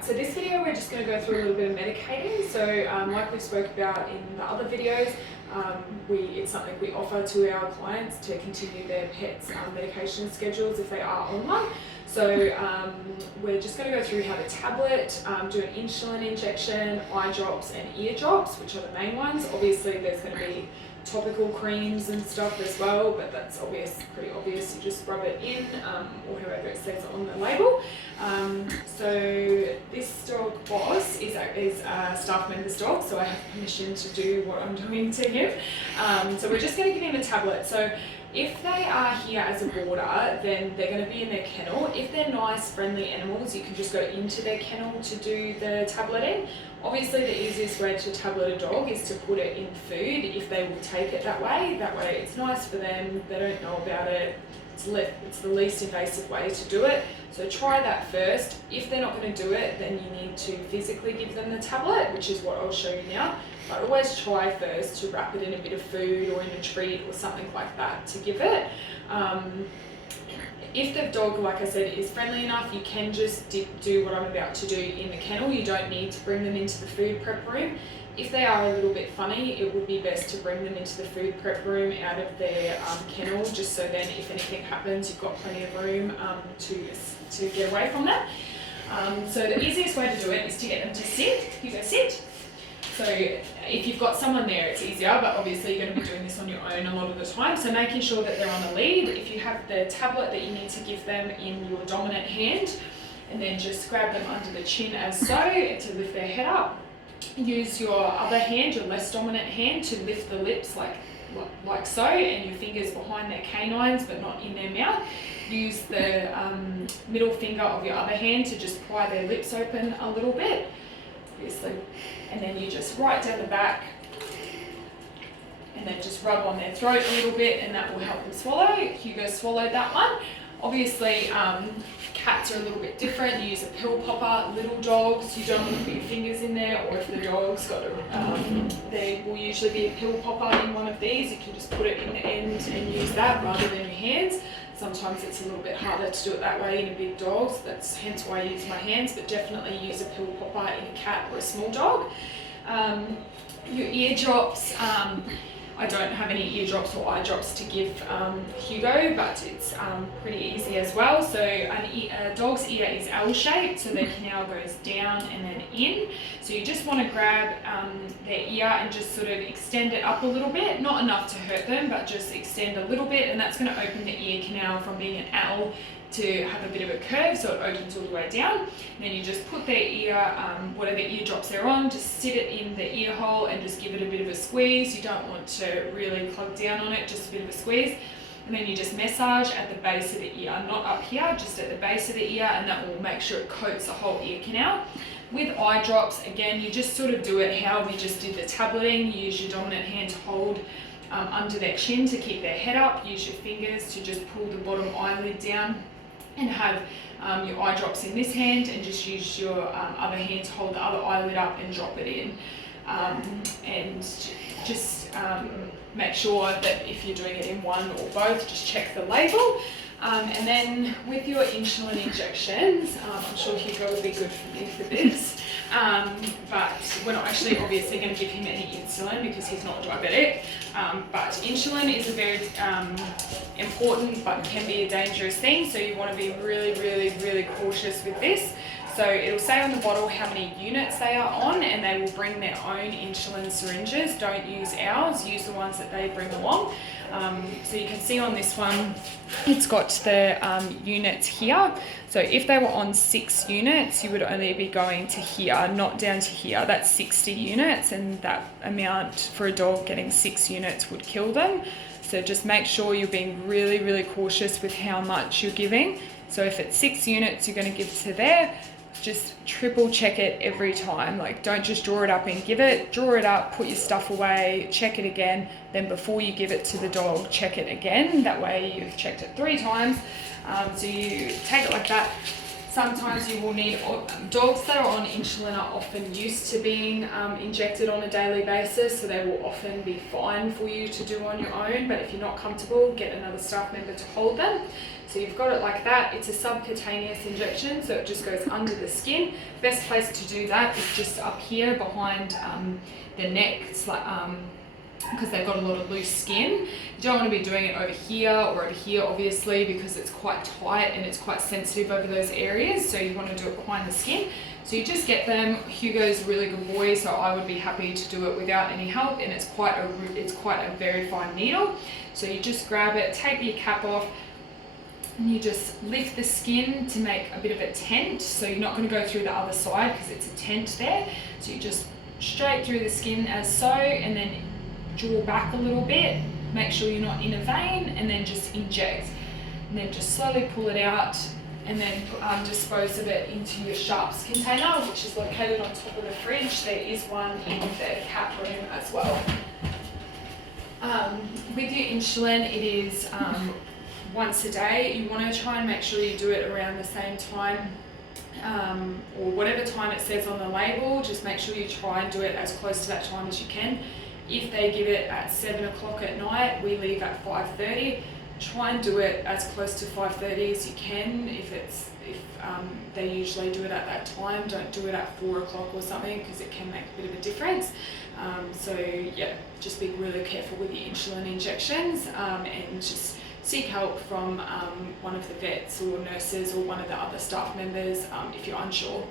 So this video we're just going to go through a little bit of medicating. So like we spoke about in the other videos, it's something we offer to our clients to continue their pets' medication schedules if they are on one. So we're just going to go through how to tablet, do an insulin injection, eye drops and ear drops, which are the main ones. Obviously there's going to be topical creams and stuff as well, but that's pretty obvious. You just rub it in, or however it says on the label. So this dog, Boss, is a staff member's dog, so I have permission to do what I'm doing to him. So we're just going to give him a tablet. So if they are here as a boarder, then they're going to be in their kennel. If they're nice, friendly animals, you can just go into their kennel to do the tableting. Obviously, the easiest way to tablet a dog is to put it in food if they will take it that way. That way it's nice for them, they don't know about it. It's the least invasive way to do it. So try that first. If they're not going to do it, then you need to physically give them the tablet, which is what I'll show you now. But always try first to wrap it in a bit of food or in a treat or something like that to give it. If the dog, like I said, is friendly enough, you can just do what I'm about to do in the kennel. You don't need to bring them into the food prep room. If they are a little bit funny, it would be best to bring them into the food prep room out of their kennel, just so then if anything happens, you've got plenty of room to get away from that. So the easiest way to do it is to get them to sit. You go sit. So if you've got someone there, it's easier, but obviously you're going to be doing this on your own a lot of the time. So making sure that they're on a lead. If you have the tablet that you need to give them in your dominant hand, and then just grab them under the chin as so to lift their head up. Use your other hand, your less dominant hand, to lift the lips like so, and your fingers behind their canines but not in their mouth. Use the middle finger of your other hand to just pry their lips open a little bit, obviously, and then you just right down the back and then just rub on their throat a little bit, and that will help them swallow. Hugo swallowed that one. Obviously cats are a little bit different. You use a pill popper. Little dogs, you don't want to put your fingers in there, or if the dog's got there will usually be a pill popper in one of these. You can just put it in the end and use that rather than your hands. Sometimes it's a little bit harder to do it that way in a big dog, so that's hence why I use my hands, but definitely use a pill popper in a cat or a small dog. Your ear drops, I don't have any ear drops or eye drops to give Hugo, but it's pretty easy as well. So a dog's ear is L-shaped, so their canal goes down and then in. So you just want to grab their ear and just sort of extend it up a little bit, not enough to hurt them, but just extend a little bit, and that's going to open the ear canal from being an L to have a bit of a curve, so it opens all the way down. And then you just put their ear, whatever ear drops they're on, just sit it in the ear hole and just give it a bit of a squeeze. You don't want to really plug down on it, just a bit of a squeeze. And then you just massage at the base of the ear, not up here, just at the base of the ear, and that will make sure it coats the whole ear canal. With eye drops, again, you just sort of do it how we just did the tableting. You use your dominant hand to hold under their chin to keep their head up. Use your fingers to just pull the bottom eyelid down, and have your eye drops in this hand, and just use your other hand to hold the other eyelid up and drop it in. And just make sure that if you're doing it in one or both, just check the label. And then with your insulin injections, I'm sure Hugo would be good for me for this, but we're not actually obviously going to give him any insulin because he's not diabetic, but insulin is a very important but can be a dangerous thing, so you want to be really cautious with this. So it'll say on the bottle how many units they are on, and they will bring their own insulin syringes. Don't use ours, use the ones that they bring along. So you can see on this one, it's got the units here. So if they were on 6 units, you would only be going to here, not down to here. That's 60 units, and that amount for a dog getting 6 units would kill them. So just make sure you're being really cautious with how much you're giving. So if it's 6 units you're going to give to there, just triple check it every time. Like, don't just draw it up and give it. Draw it up, put your stuff away, check it again. Then before you give it to the dog, check it again. That way you've checked it 3 times. So you take it like that, Sometimes you will need, dogs that are on insulin are often used to being injected on a daily basis, so they will often be fine for you to do on your own, but if you're not comfortable, get another staff member to hold them. So you've got it like that. It's a subcutaneous injection, so it just goes under the skin. Best place to do that is just up here behind the neck. It's like, because they've got a lot of loose skin. You don't want to be doing it over here or over here, obviously, because it's quite tight and it's quite sensitive over those areas. So you want to do it behind the skin. So you just get them. Hugo's a really good boy, so I would be happy to do it without any help, and it's quite a very fine needle. So you just grab it, take your cap off, and you just lift the skin to make a bit of a tent. So you're not going to go through the other side because it's a tent there. So you just straight through the skin as so, and then draw back a little bit, make sure you're not in a vein, and then just inject. And then just slowly pull it out, and then dispose of it into your sharps container, which is located on top of the fridge. There is one in the cat room as well. With your insulin, it is once a day. You want to try and make sure you do it around the same time, or whatever time it says on the label. Just make sure you try and do it as close to that time as you can. If they give it at 7 o'clock at night, we leave at 5:30. Try and do it as close to 5:30 as you can. If they usually do it at that time, don't do it at 4 o'clock or something, because it can make a bit of a difference. So yeah, just be really careful with your insulin injections, and just seek help from one of the vets or nurses or one of the other staff members if you're unsure.